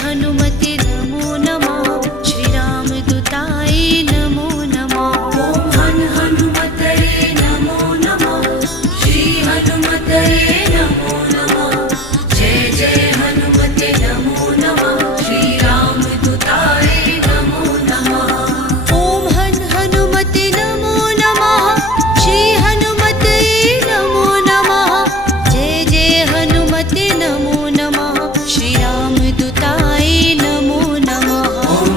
हनुमते नमो नमः। श्रीरामदूताय नमो नमः। ॐ हनुमतये नमो नमः। श्री हनुमतये नमो नमः। जय जय हनुमते नमो नमः। श्रीरामदूताय नमो नमः। ॐ हनुमते नमो नमः। श्री हनुमते नमो नमः। जय जय हनुमते नमो नमः। श्रीरामदूताय नमो नमः। ॐ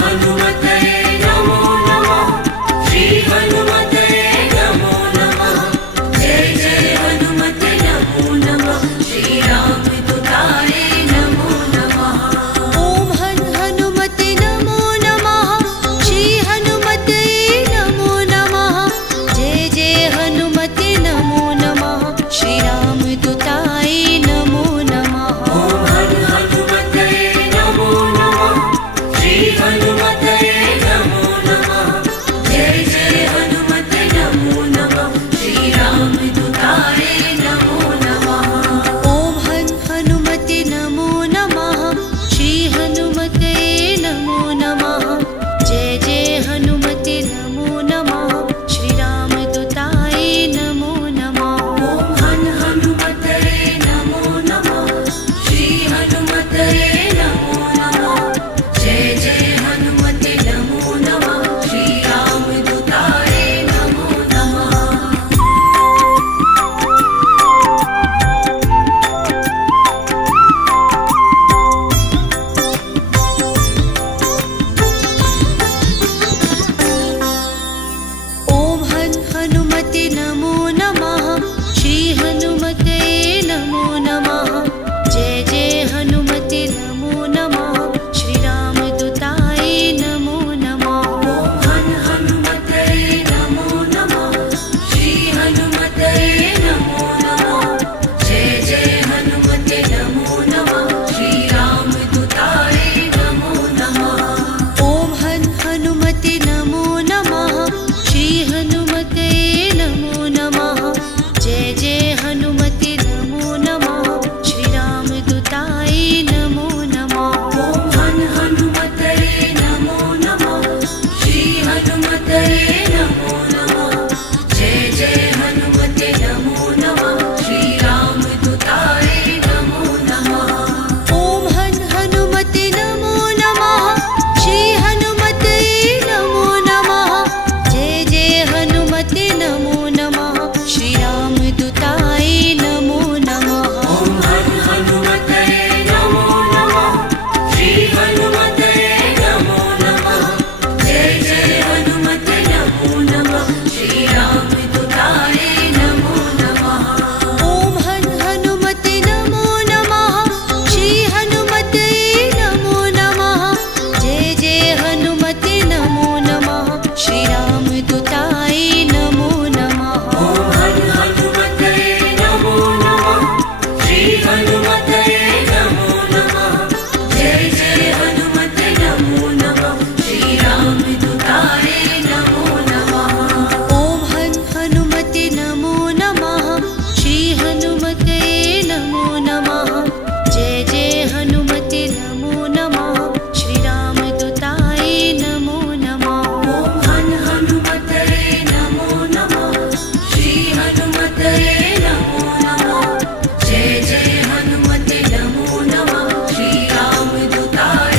हनुमतये नमो नमः। श्री हनुमतये नमो नमः। जय जय हनुमते नमो नमः। श्रीरामदूताय नमो नमः। ॐ हनुमते नमो नमः। श्री हनुमते नमो नमः। जय जय हनुमते नमो नमः। श्रीरामदूताय नमो नमः। ॐ हनुमतये नमो नमः। श्री हनुमतये नमो नमः। जय जय हनुमते नमो नमः। श्रीरामदूताय नमो नमः। ॐ हनुमते नमो नमः। श्री हनुमते नमो नमः। जय जय हनुमते नमो नमः। श्रीरामदूताय नमो नमः। ॐ हनुमतये नमो नमः। श्री हनुमतये नमो नमः। जय जय हनुमते नमो नमः। श्रीरामदूताय नमो नमः। ॐ हनुमते नमो नमः। श्री हनुमते नमो नमः। जय जय हनुमते नमो नमः। श्रीरामदूताय नमो नमः। ॐ हनुमतये नमो नमः। श्री हनुमतये नमो नमः। जय जय हनुमते नमो नमः। श्रीरामदूताय नमो नमः। ॐ हनुमते नमो नमः। श्री हनुमते नमो नमः। जय जय हनुमते नमो नमः। श्रीरामदूताय नमो नमः। ॐ हनुमतये नमो नमः। श्री हनुमतये नमो नमः। जय जय हनुमते नमो नमः। श्रीरामदूताय नमो नमः। ॐ हनुमते नमो नमः। श्री हनुमते नमो नमः। जय जय हनुमते नमो नमः। श्रीरामदूताय नमो नमः। ॐ हनुमतये नमो नमः। श्री हनुमतये नमो नमः। जय जय हनुमते नमो नमः। श्रीरामदूताय नमो नमः। ॐ हनुमते नमो नमः। श्री हनुमते नमो नमः। जय जय हनुमते नमो नमः। श्रीरामदूताय नमो नमः। ॐ हनुमतये नमो नमः। श्री हनुमतये नमो नमः। जय जय हनुमते नमो नमः। श्रीरामदूताय नमो नमः। ॐ हनुमते नमो नमः। श्री हनुमते नमो नमः। जय जय हनुमते नमो नमः। श्रीरामदूताय नमो नमः। ॐ हनुमतये नमो नमः। श्री हनुमतये नमो नमः। जय जय हनुमते नमो नमः। श्रीरामदूताय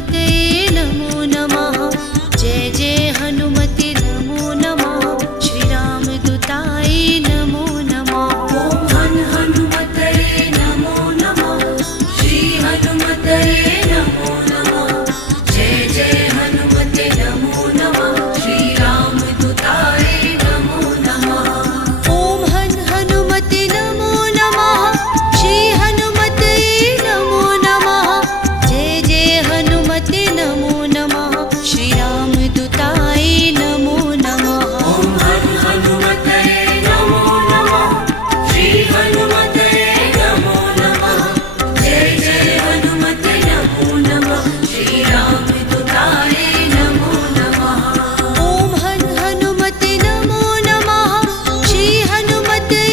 हनुमते नमो नमः जय जय हनुमते नमो नमः श्रीरामदूताय नमो नमः ॐ हन् हनुमतये नमो नमः श्री हनुमतये नमो नमः जय जय हनुमते नमो नमः श्रीरामदूताय नमो नमः ॐ हन् हनुमते नमो नमः श्री हनुमते नमो नमः जय जय हनुमते नमो नमः श्रीरामदूताय नमो नमः ॐ हन् हनुमतये नमो नमः श्री हनुमतये नमो नमः जय जय हनुमते नमो नमः श्रीरामदूताय नमो नमः ॐ हन् हनुमते नमो नमः श्री हनुमते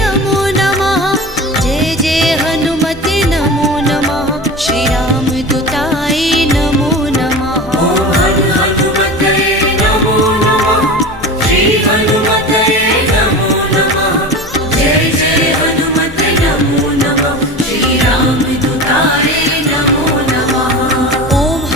नमो नमः जय जय हनुमते नमो नमः श्रीरामदूताय नमो नमः ॐ हन् हनुमतये नमो नमः श्री हनुमतये नमो नमः जय जय हनुमते नमो नमः श्रीरामदूताय नमो नमः ॐ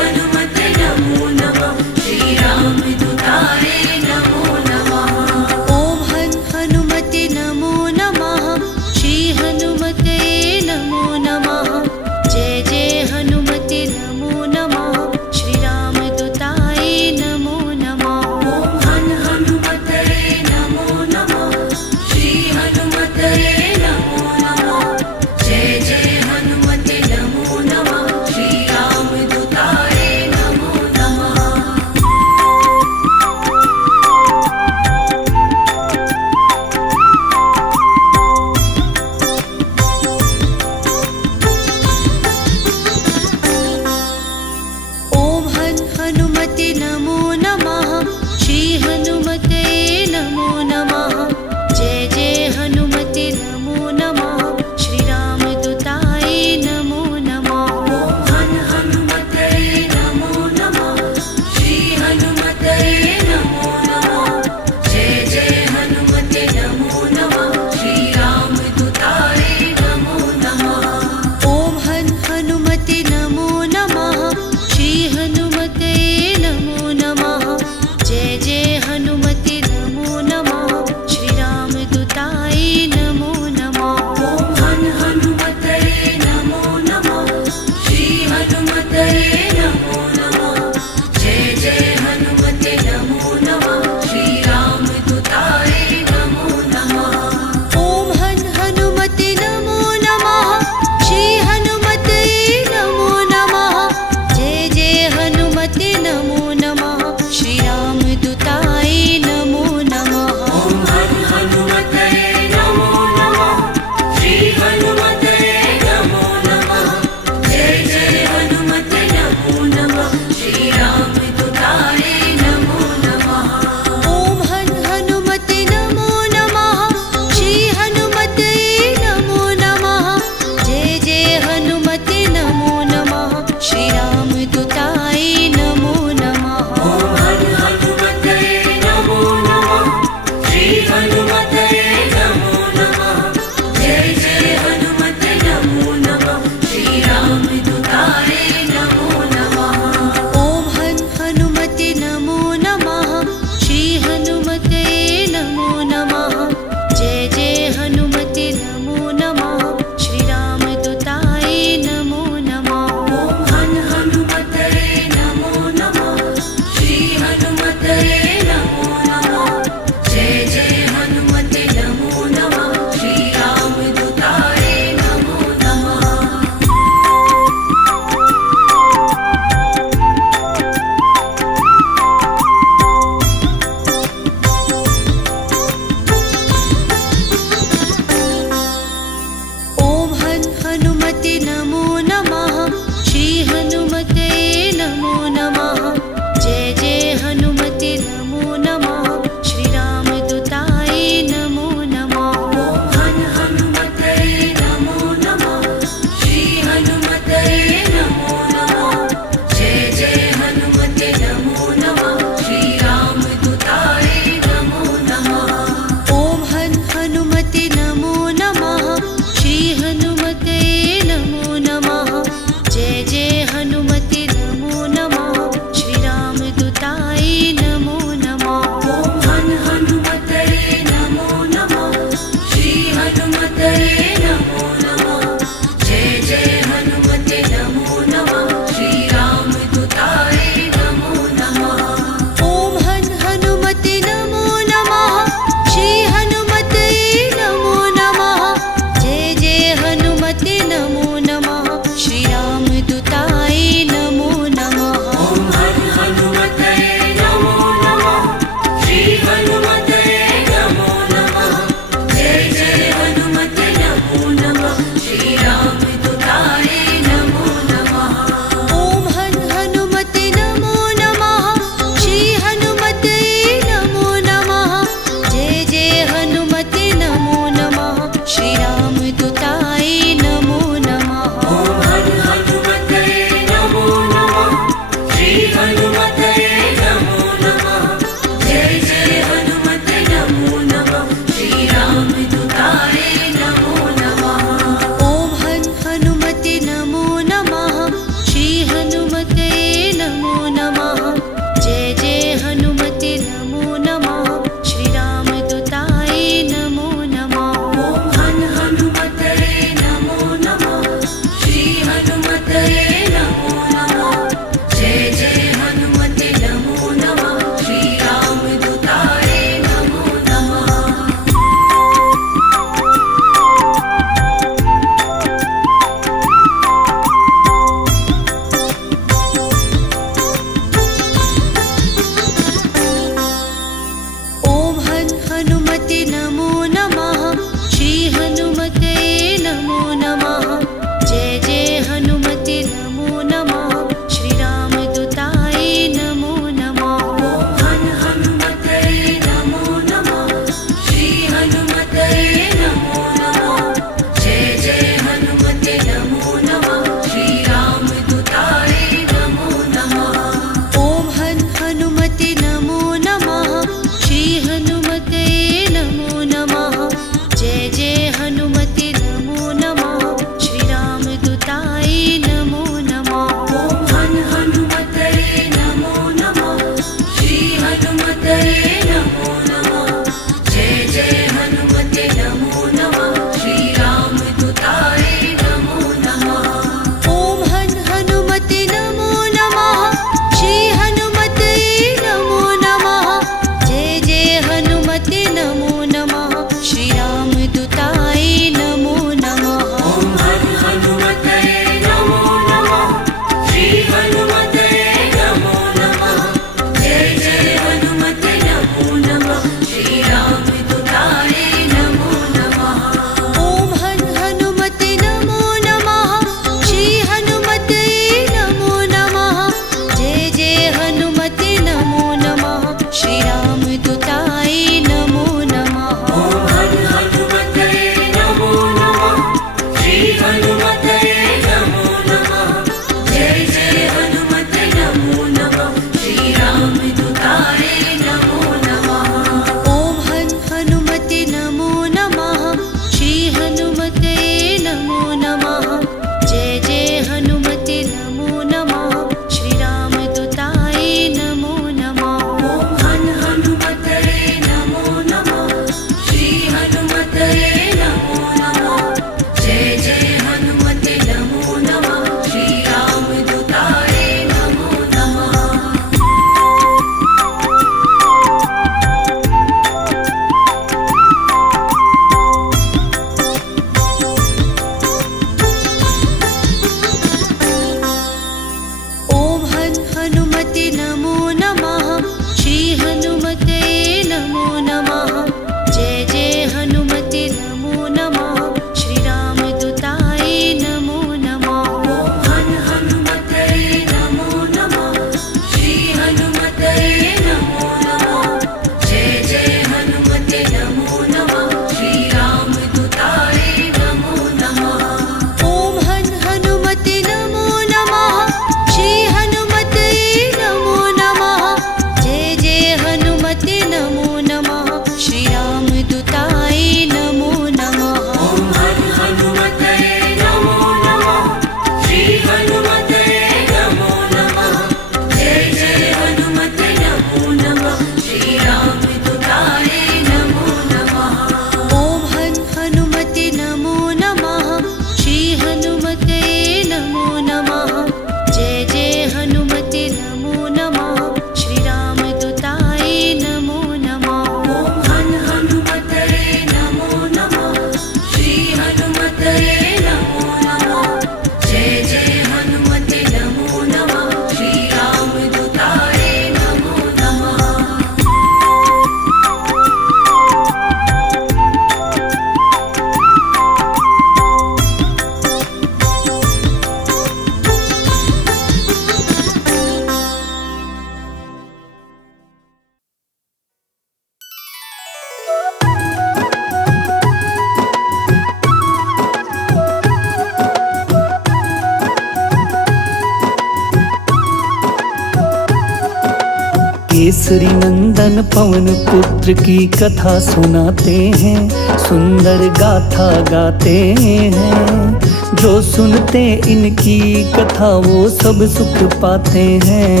केसरी नंदन पवन पुत्र की कथा सुनाते हैं, सुंदर गाथा गाते हैं। जो सुनते इनकी कथा वो सब सुख पाते हैं,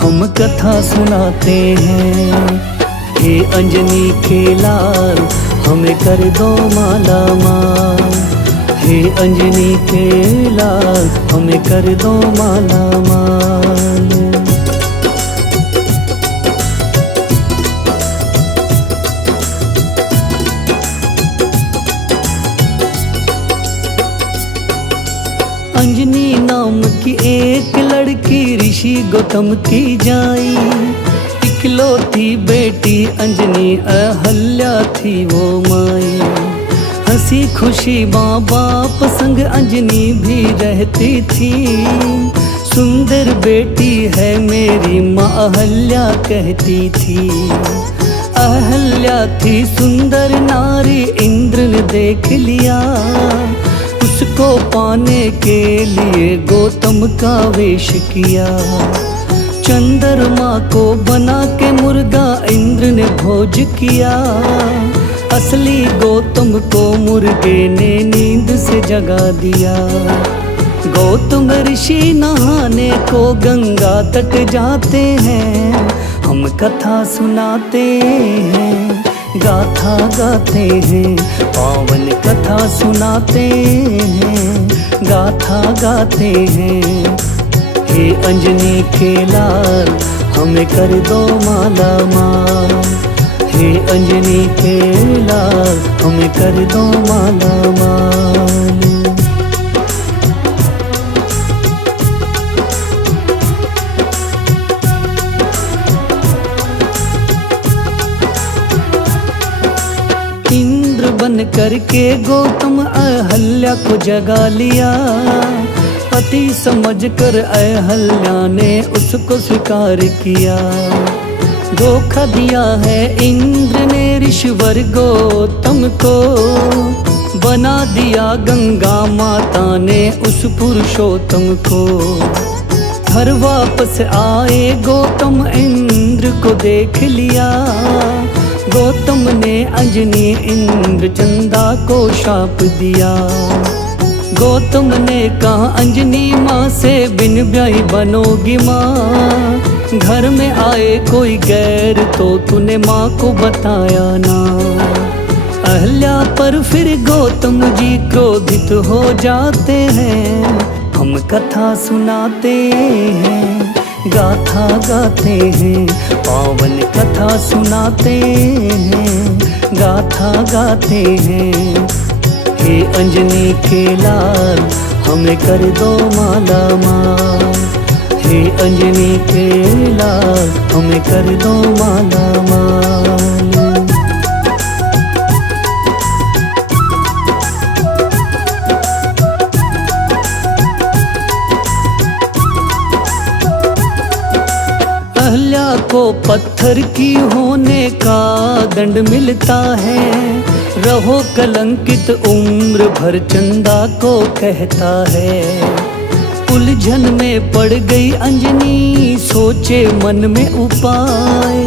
हम कथा सुनाते हैं। हे अंजनी के लाल हमें कर दो माला माल, हे अंजनी के लाल हमें कर दो माला माल। अंजनी नाम की एक लड़की ऋषि गौतम की जाई, इकलौती बेटी अंजनी अहल्या थी वो माई। हंसी खुशी माँ बाप संग अंजनी भी रहती थी, सुंदर बेटी है मेरी माँ अहल्या कहती थी। अहल्या थी सुंदर नारी, इंद्र ने देख लिया, उसको पाने के लिए गौतम का वेश किया। चंद्रमा को बना के मुर्गा इंद्र ने भोज किया, असली गौतम को मुर्गे ने नींद से जगा दिया। गौतम ऋषि नहाने को गंगा तट जाते हैं, हम कथा सुनाते हैं, गाथा गाते हैं, पावन कथा सुनाते हैं, गाथा गाते हैं। हे अंजनी के लाल हमें कर दो माला माल, हे अंजनी के लाल हमें कर दो माला माल। इंद्र बन करके गौतम अहल्या को जगा लिया, पति समझकर अहल्या ने उसको स्वीकार किया। धोखा दिया है इंद्र ने ऋषिवर गौतम को, बना दिया गंगा माता ने उस पुरुषोत्तम को। घर वापस आए गौतम इंद्र को देख लिया, गौतम ने अंजनी इंद्र चंदा को शाप दिया। गौतम ने कहा अंजनी माँ से बिन ब्याही बनोगी माँ, घर में आए कोई गैर तो तूने माँ को बताया ना। अहल्या पर फिर गौतम जी क्रोधित हो जाते हैं, हम कथा सुनाते हैं, गाथा गाते हैं, पावन कथा सुनाते हैं, गाथा गाते हैं। हे अंजनी के लाल हमें कर दो माला माल, हे अंजनी के लाल हमें कर दो माला माल। अहल्या को पत्थर की होने का दंड मिलता है, रहो कलंकित उम्र भर चंदा को कहता है। उलझन में पड़ गई अंजनी, सोचे मन में उपाय,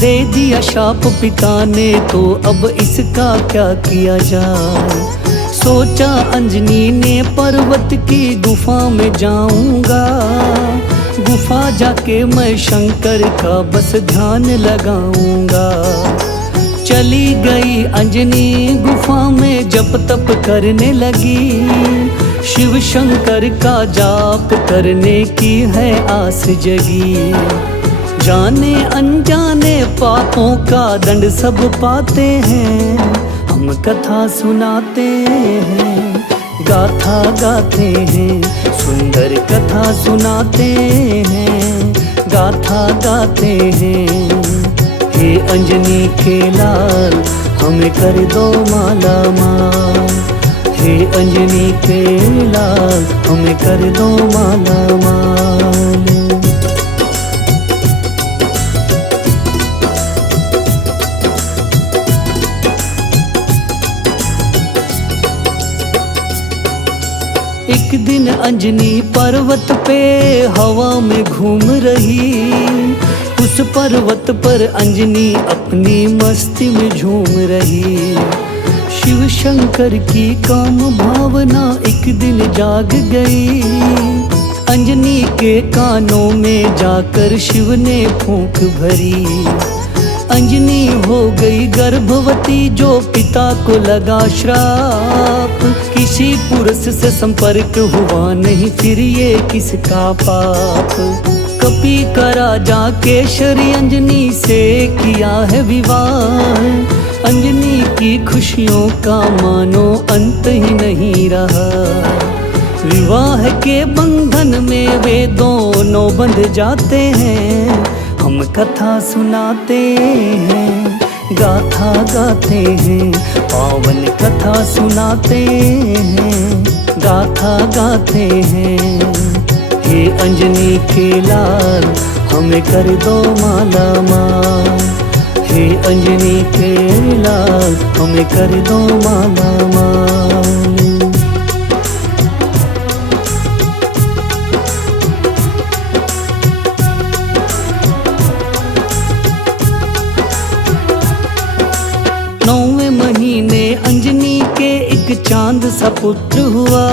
दे दिया शाप पिता ने तो अब इसका क्या किया जाए। सोचा अंजनी ने पर्वत की गुफा में जाऊंगा, गुफा जाके मैं शंकर का बस ध्यान लगाऊंगा। चली गई अंजनी गुफा में जप तप करने लगी, शिव शंकर का जाप करने की है आस जगी। जाने अनजाने पापों का दंड सब पाते हैं, हम कथा सुनाते हैं, गाथा गाते हैं, सुंदर कथा सुनाते हैं, गाथा गाते हैं। हे अंजनी के लाल हमें कर दो माला माल, हे अंजनी के लाल हमें कर दो माला माल। एक दिन अंजनी पर्वत पे हवा में घूम रही, उस पर्वत पर अंजनी अपनी मस्ती में झूम रही। शिव शंकर की काम भावना एक दिन जाग गई। अंजनी के कानों में जाकर शिव ने फूंक भरी। अंजनी हो गई गर्भवती, जो पिता को लगा श्राप। किसी पुरुष से संपर्क हुआ नहीं, फिर ये किसका पाप। कपी का राजा केशरी अंजनी से किया है विवाह। अंजनी की खुशियों का मानो अंत ही नहीं रहा। विवाह के बंधन में वे दोनों बंध जाते हैं। हम कथा सुनाते हैं, गाथा गाते हैं, पावन कथा सुनाते हैं, गाथा गाते हैं। हे अंजनी के लाल, हमें कर दो माला माल। हे अंजनी के लाल, हमें कर दो माला माल। 9वें महीने अंजनी के एक चांद सा पुत्र हुआ।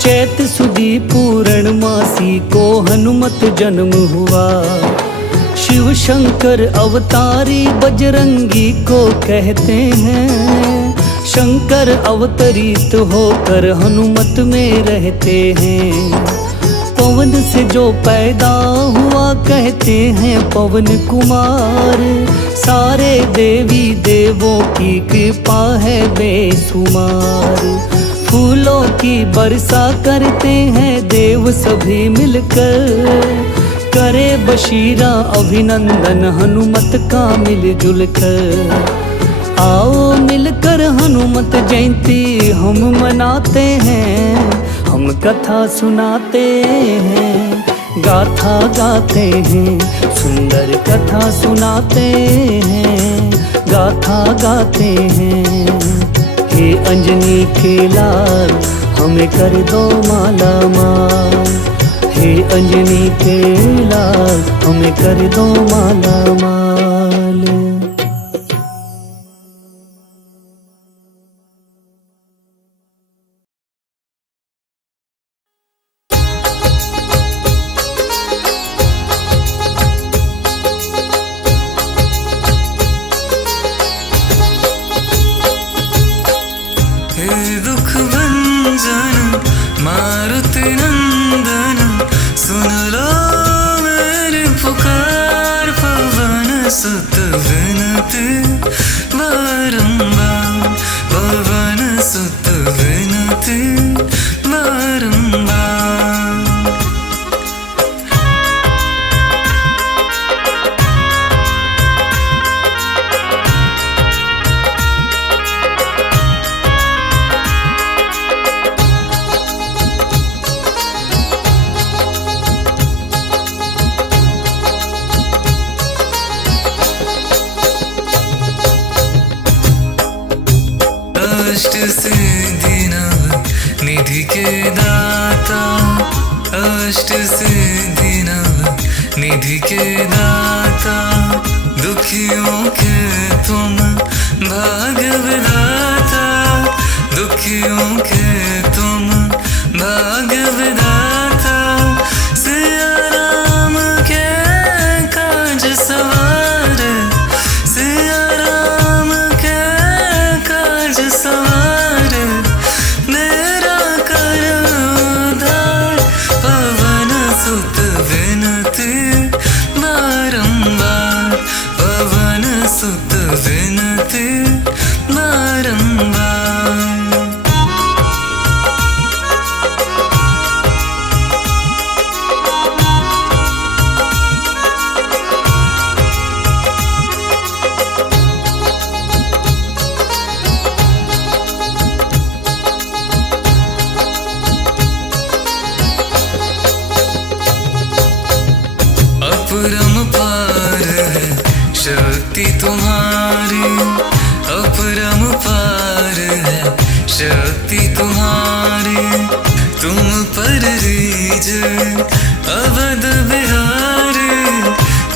चैत सुदी पूर्णमासी को हनुमत जन्म हुआ। शिव शंकर अवतारी बजरंगी को कहते हैं। शंकर अवतरित होकर हनुमत में रहते हैं। पवन से जो पैदा हुआ कहते हैं पवन कुमार। सारे देवी देवों की कृपा है बेशुमार। फूलों की वर्षा करते हैं देव सभी मिलकर। करे बशीरा अभिनंदन हनुमत का मिलजुल कर। आओ मिलकर हनुमत जयंती हम मनाते हैं। हम कथा सुनाते हैं, गाथा गाते हैं, सुंदर कथा सुनाते हैं, गाथा गाते हैं। हे अंजनी के लाल, हमें कर दो माला माल। हे अंजनी के लाल, हमें कर दो माला माल। दुख भंजन मारुति नंदन, सुन लो मेरी पुकार। पवन सुत विनती बारंबार, पवन सुत विनती बारंबार। अष्ट सिद्धि नव निधि के दाता, अष्ट सिद्धि नव निधि के दाता। दुखियों के तुम भाग्य विधाता, दुखियों के तुम भाग्य विधाता। सिया राम के काज सवार, सिया राम के काज सवार। मेरा कर उद्धार, पवन सुत विनती बारंबार, पवन सुत विनती बारंबार। अपरंपार है शक्ति तुम्हारी, अपरंपार है शक्ति तुम्हारी। तुम पर रीझ अवध बिहारी,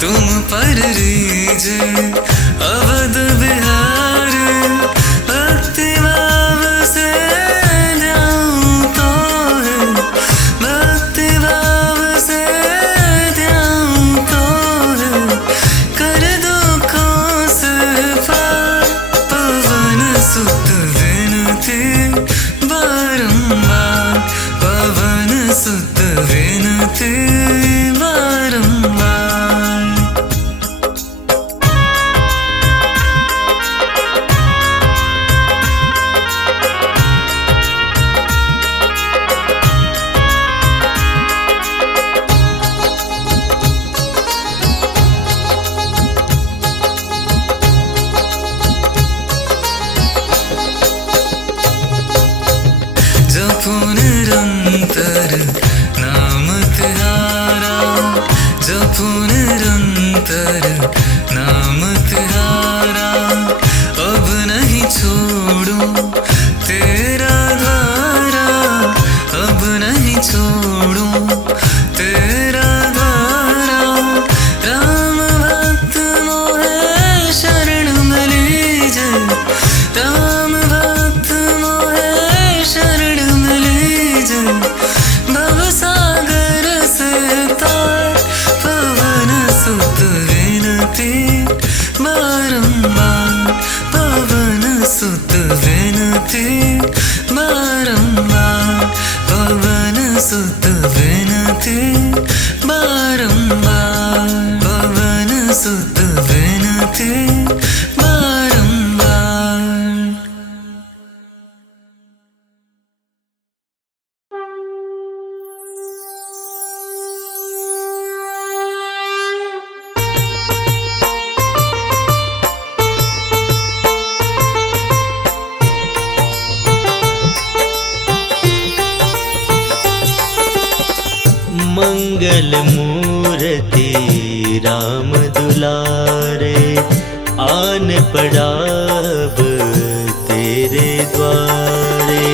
तुम पर रीझे अवध बिहार भक्ति भाव से ध्याऊं तो है भक्ति भाव से ध्याऊं तो है कर दुखों से पार पवन सुत विनती बारंबार पवन सुत विनती बारंबार जपो निरंतर नाम तिहारा जपो निरंतर नाम तिहारा अब नहीं छोड़ो तेरा द्वारा अब नहीं छोड़ो तेरा द्वारा राम भक्त मोहे शरण में लीजे राम भक्त मोहे शरण में लीजे भवसागर से तार पवन सुत विनती बारंबार पवन सुत विनती बारंबार पवन सुत विनती बारंबार पवन सुत विनती बारंबार मंगल मूर्ति राम दुलारे आन पड़ा अब तेरे द्वारे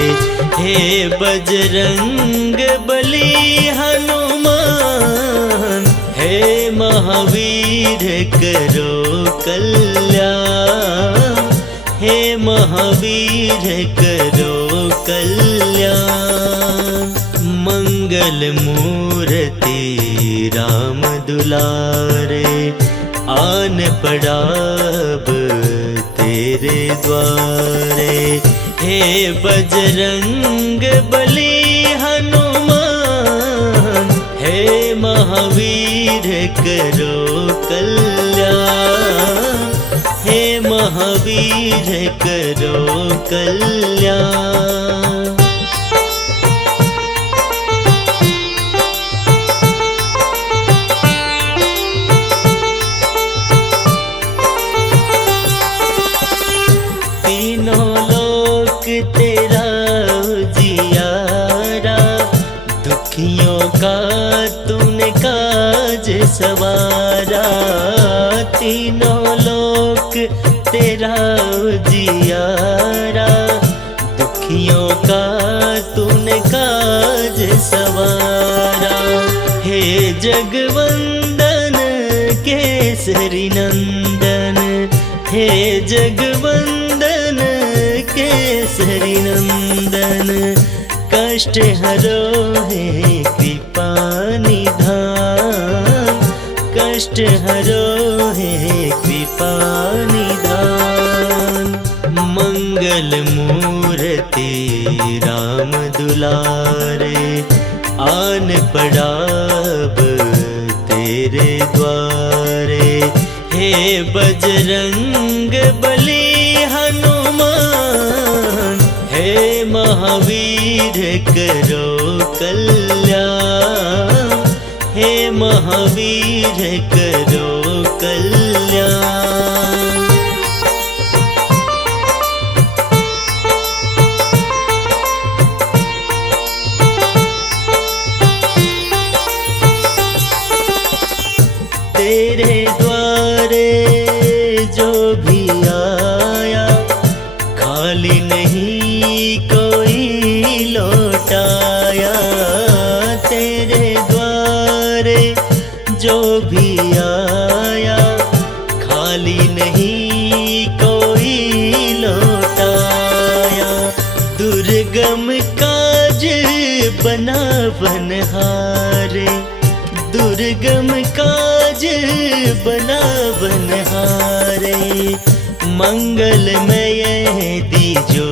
हे बजरंग बली हनुमान हे महावीर करो कल्याण हे महावीर करो कल्याण मंगल मूर्ति राम दुलारे आन पड़ा अब तेरे द्वारे हे बजरंग बली हनुमान हे महावीर करो कल्याण हे महावीर करो कल्याण तेरा जियारा दुखियों का तूने काज सवारा तीनों लोक तेरा जियारा दुखियों का तूने काज सवारा हे जगवंदन केसरी नंदन हे जगवंदन केसरी नंदन कष्ट हरो है कृपा निधान कष्ट हरो है कृपा निधान मंगल मूर्ति राम दुलारे आन पड़ा अब तेरे द्वारे हे बजरंग बली हनुमान हे महावीर करो कल्याण हे महावीर करो कल्याण तेरे द्वारे जो भी आया खाली नहीं कोई लौटाया तेरे द्वारे जो भी आया बनहारे, दुर्गम काज बनावनहारे। मंगलमय दीजो